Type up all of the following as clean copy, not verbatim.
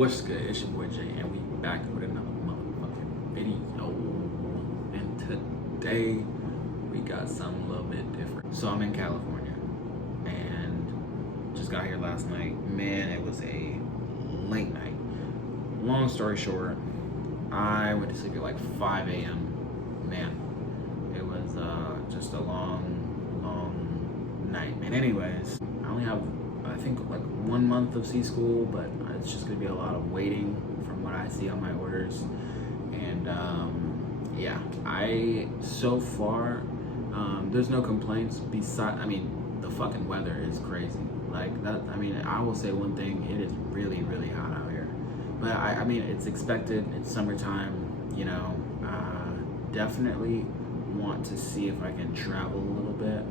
What's good? It's your boy Jay, and we back with another motherfucking video. And today we got something a little bit different. So I'm in California, and just got here last night. Man, it was a late night. Long story short, I went to sleep at like 5 a.m. Man, it was just a long night. And anyways, I only have, I think, like 1 month of C school, but it's just gonna be a lot of waiting from what I see on my orders. And yeah, so far, there's no complaints besides, I mean, the fucking weather is crazy. Like that, I mean, I will say one thing, it is really, really hot out here. But I mean, it's expected, it's summertime, you know. Definitely want to see if I can travel a little bit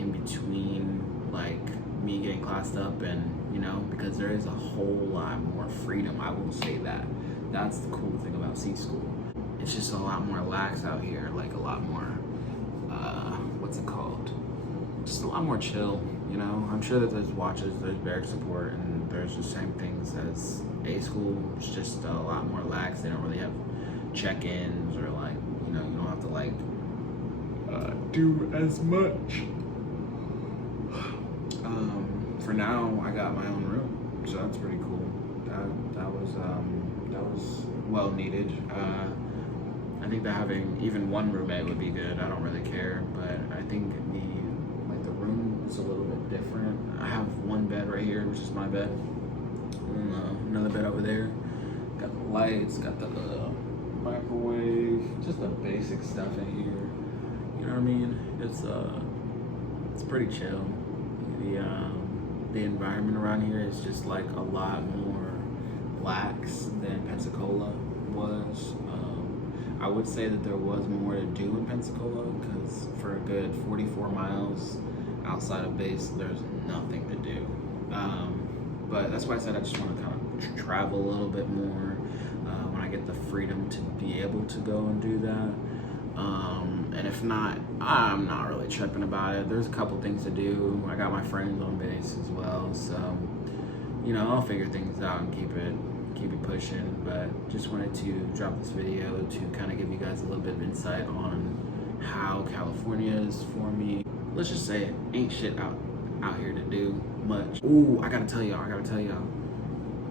in between, like, me getting classed up, and you know, because there is a whole lot more freedom. I will say that. That's the cool thing about C school. It's just a lot more lax out here, like a lot more, what's it called? Just a lot more chill, you know? I'm sure that there's watches, there's barrack support, and there's the same things as A school. It's just a lot more lax. They don't really have check-ins, or like, you know, you don't have to like do as much. For now, I got my own room, so that's pretty cool. That was well needed. I think that having even one roommate would be good. I don't really care, but I think the room is a little bit different. I have one bed right here, which is my bed, and another bed over there. Got the lights, got the microwave, just the basic stuff in here. You know what I mean? It's pretty chill. The environment around here is just like a lot more lax than Pensacola was. I would say that there was more to do in Pensacola, because for a good 44 miles outside of base, there's nothing to do. But that's why I said I just want to kind of travel a little bit more when I get the freedom to be able to go and do that. And if not, I'm not really tripping about it. There's a couple things to do. I got my friends on base as well, so you know, I'll figure things out and keep it pushing. But just wanted to drop this video to kind of give you guys a little bit of insight on how California is for me. Let's just say it ain't shit out here to do much. Ooh, I gotta tell y'all,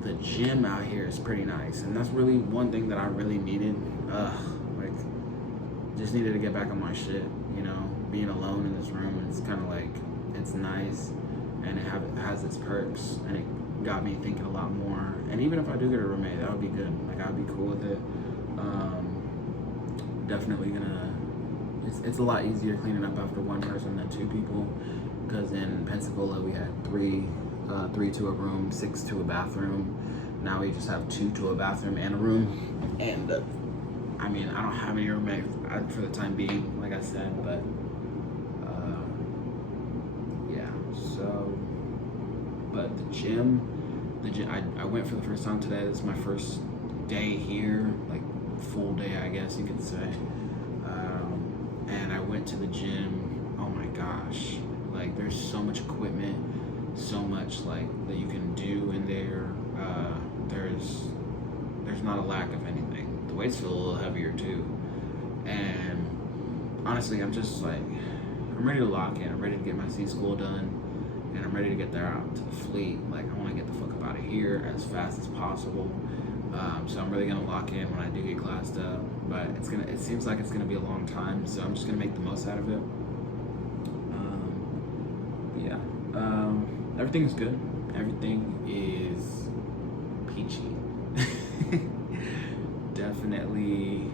the gym out here is pretty nice, and that's really one thing that I really needed. Just needed to get back on my shit, you know. Being alone in this room, it's kind of like, it's nice, and it has its perks, and it got me thinking a lot more. And even if I do get a roommate, that would be good. Like, I'd be cool with it. Definitely gonna, it's a lot easier cleaning up after one person than two people, because in Pensacola we had three to a room, 6 to a bathroom. Now we just have 2 to a bathroom and a room. And I mean, I don't have any roommates for the time being, like I said, but yeah. So, but the gym, I went for the first time today. This is my first day here, like full day, I guess you could say. And I went to the gym. Oh my gosh, like there's so much equipment, so much like that you can do in there. There's not a lack of anything. The weights feel a little heavier too, and honestly, I'm just like, I'm ready to lock in. I'm ready to get my C school done, and I'm ready to get there out to the fleet. Like, I want to get the fuck up out of here as fast as possible. So I'm really gonna lock in when I do get classed up, but it seems like it's gonna be a long time, so I'm just gonna make the most out of it. Yeah, everything is good. Everything is peachy. Definitely,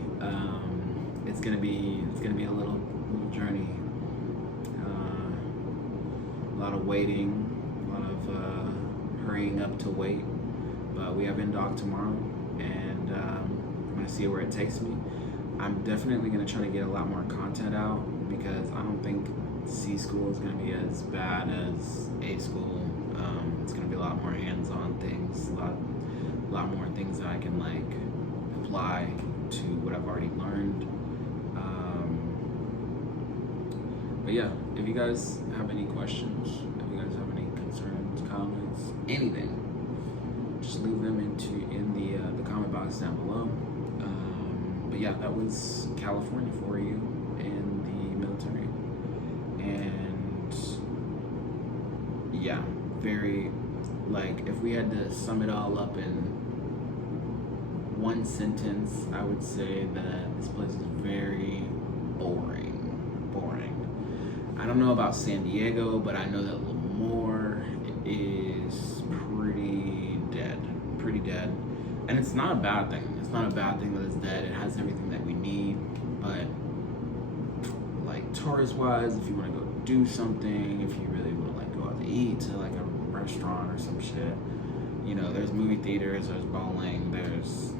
it's gonna be a little journey. A lot of waiting, a lot of hurrying up to wait. But we have in-doc tomorrow, and I'm gonna see where it takes me. I'm definitely gonna try to get a lot more content out, because I don't think C school is gonna be as bad as A school. It's gonna be a lot more hands-on things, a lot more things that I can like apply to what I've already learned. But yeah, if you guys have any questions, if you guys have any concerns, comments, anything, just leave them in the comment box down below. But yeah, that was California for you in the military. And yeah, very, like, if we had to sum it all up in one sentence, I would say that this place is very boring. I don't know about San Diego, but I know that Lemoore is pretty dead. And it's not a bad thing. It's not a bad thing that it's dead. It has everything that we need. But like tourist wise, if you want to go do something, if you really want to like go out to eat to like a restaurant or some shit, you know, there's movie theaters, there's bowling, there's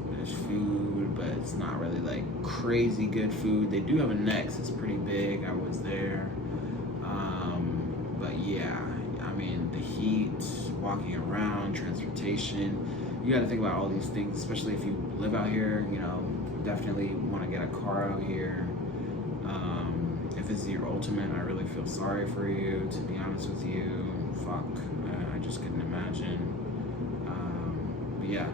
food, but it's not really like crazy good food. They do have a Next, it's pretty big. I was there. But yeah, I mean, the heat, walking around, transportation, you got to think about all these things, especially if you live out here. You know, definitely want to get a car out here. If this is your ultimate, I really feel sorry for you, to be honest with you. Fuck, I just couldn't imagine. But yeah,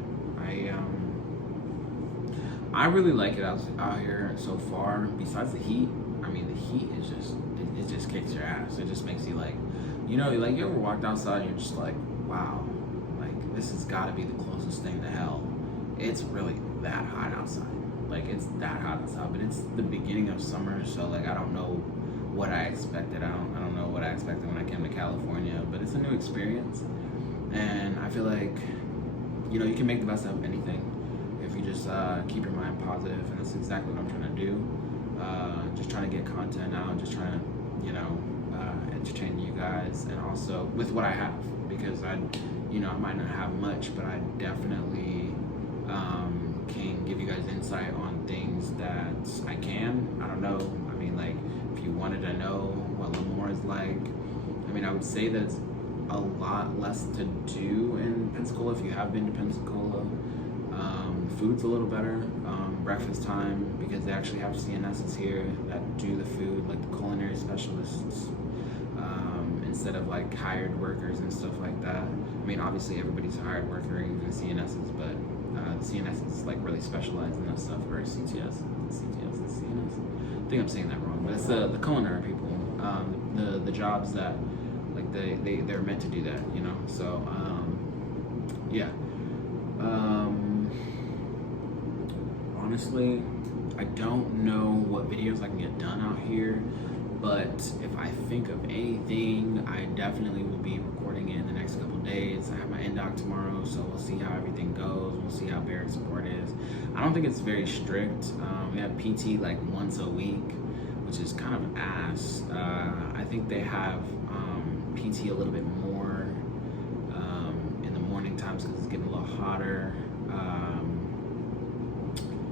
I really like it out here so far. Besides the heat, I mean, the heat is just, it just kicks your ass. It just makes you like, you know, like you ever walked outside and you're just like, wow, like this has got to be the closest thing to hell. It's really that hot outside. Like it's that hot outside, but it's the beginning of summer, so like I don't know what I expected. I don't know what I expected when I came to California, but it's a new experience, and I feel like, you know, you can make the best out of anything if you just keep your mind positive, and that's exactly what I'm trying to do. Just trying to get content out, just trying to, you know, entertain you guys, and also with what I have, because I might not have much, but I definitely can give you guys insight on things that I can. I don't know. I mean, like, if you wanted to know what Lemoore is like, I mean, I would say that it's a lot less to do in Pensacola if you have been to Pensacola. Food's a little better. Breakfast time, because they actually have CNSs here that do the food, like the culinary specialists, instead of like hired workers and stuff like that. I mean, obviously everybody's a hired worker, even CNSs, but the CNS is like really specialized in that stuff, or CTS, CNS. I think I'm saying that wrong, but it's the culinary people, the jobs that like they're meant to do that, you know. So yeah. Honestly, I don't know what videos I can get done out here, but if I think of anything, I definitely will be recording it in the next couple days. I have my NDoc tomorrow, so we'll see how everything goes. We'll see how Barrack support is. I don't think it's very strict. We have PT like once a week, which is kind of ass. I think they have PT a little bit more in the morning times because it's getting a little hotter.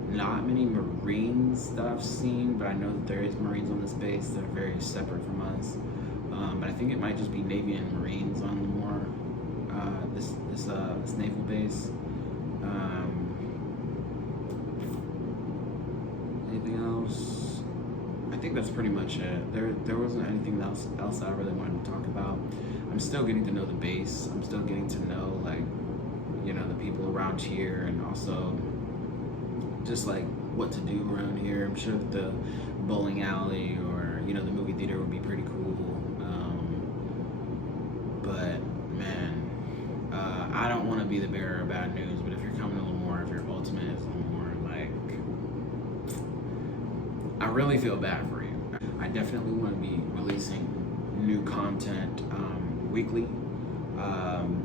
Not many Marines that I've seen, but I know that there is Marines on this base that are very separate from us. But I think it might just be Navy and Marines on Lemoore, this naval base. Anything else? I think that's pretty much it. There wasn't anything else I really wanted to talk about. I'm still getting to know the base. I'm still getting to know, like, you know, the people around here, and also just like what to do around here. I'm sure that the bowling alley or, you know, the movie theater would be pretty cool. But man, I don't want to be the bearer of bad news, but if you're coming to Lemoore, if your ultimate is Lemoore, like, I really feel bad for you. I definitely want to be releasing new content weekly.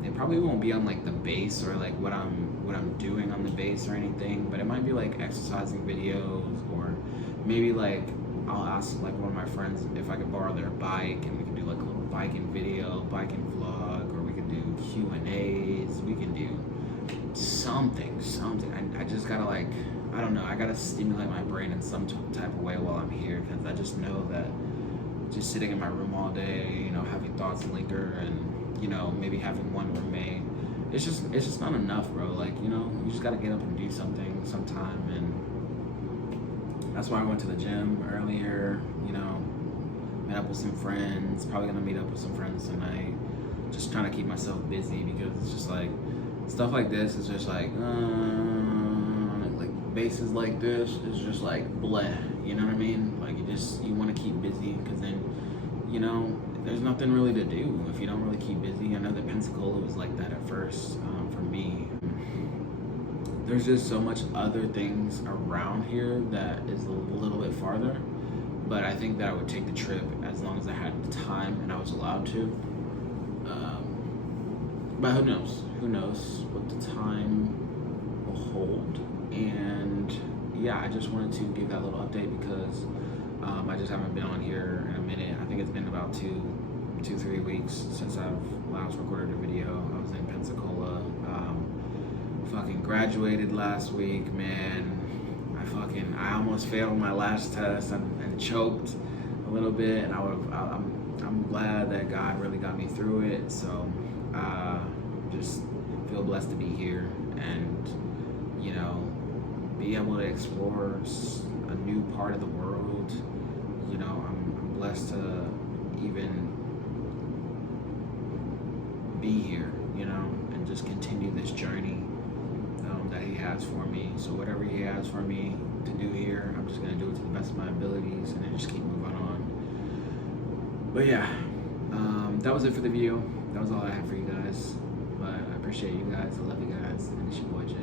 It probably won't be on like the base or like what I'm doing on the base or anything, but it might be like exercising videos, or maybe like I'll ask like one of my friends if I could borrow their bike, and we can do like a little biking video, biking vlog, or we can do Q&As, we can do something. I just gotta, like, I don't know, I gotta stimulate my brain in some type of way while I'm here, because I just know that just sitting in my room all day, you know, having thoughts and liquor, and, you know, maybe having one roommate, it's just not enough, bro. Like, you know, you just gotta get up and do something sometime, and that's why I went to the gym earlier, you know, met up with some friends, probably gonna meet up with some friends tonight, just trying to keep myself busy, because it's just like, stuff like this is just like bases like this is just like bleh, you know what I mean? Like you want to keep busy, because then, you know, there's nothing really to do if you don't really keep busy. I know that Pensacola was like that at first for me. There's just so much other things around here that is a little bit farther, but I think that I would take the trip as long as I had the time and I was allowed to. But who knows? Who knows what the time will hold? And yeah, I just wanted to give that little update because I just haven't been on here in a minute. I think it's been about 3 weeks since I've last recorded a video. I was in Pensacola. Fucking graduated last week, man. I almost failed my last test and choked a little bit, and I'm glad that God really got me through it. So just feel blessed to be here and, you know, be able to explore a new part of the world. You know, I'm blessed to even be here, you know, and just continue this journey that He has for me. So whatever He has for me to do here, I'm just gonna do it to the best of my abilities and then just keep moving on. But yeah, that was it for the video. That was all I had for you guys. But I appreciate you guys. I love you guys. And it's your boy Jay.